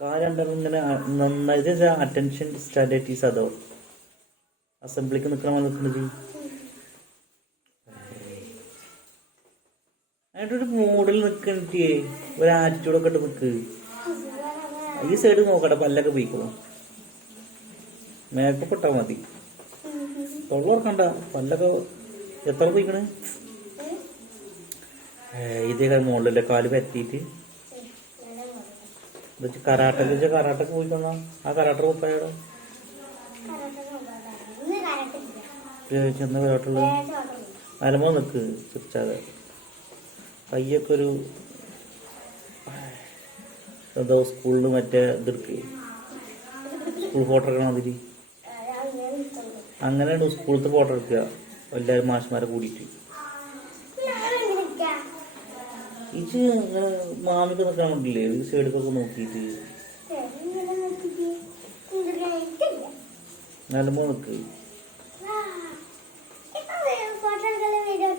കാലുണ്ടെങ്കിൽ ഇങ്ങനെ നന്നായിട്ട് അറ്റൻഷൻ സ്റ്റാറ്റീസ് അതോ അസംബ്ലിക്ക് നിൽക്കണ നിൽക്കുന്നത് അതിന്റെ മൂഡിൽ നിൽക്കണ്ടേ ഒരു ആറ്റിറ്റ്യൂഡൊക്കെ ഇട്ട് നിൽക്ക് ഈ സൈഡ് നോക്കട്ടെ പല്ലൊക്കെ പോയിക്കോളും. മേക്കപ്പ് ഇട്ടാൽ മതി. തൊള്ള ഓർക്കണ്ട പല്ലൊക്കെ എത്ര പോയിക്കണ്? ഇതേ മുകളിലെ കാൽ പരത്തിയിട്ട്. എന്നിട്ട് കരാട്ടക്ക് വെച്ചാൽ കരാട്ടക്ക് പോയി തന്നാ ആ കരാട്ട കുപ്പായോടെ ചെന്ന കരാട്ടുള്ളത് അലമോ നിക്ക് ചിരിച്ചാതെ കയ്യൊക്കെ ഒരു എന്തോ സ്കൂളിൽ മറ്റേ ഇതെടുക്ക്. സ്കൂൾ ഫോട്ടോ എടുക്കണ മാതിരി. അങ്ങനെയാണ് സ്കൂളത്തെ ഫോട്ടോ എടുക്കുക. എല്ലാവരും മാഷ്മാരെ കൂടിയിട്ട്. ഇത് മാമിക്ക് നിൽക്കാൻ വേണ്ടിയില്ലേ ഒരു സൈഡിലൊക്കെ നോക്കിയിട്ട്. നിലമോ നിൽക്ക് ഫോട്ടോ വീഡിയോ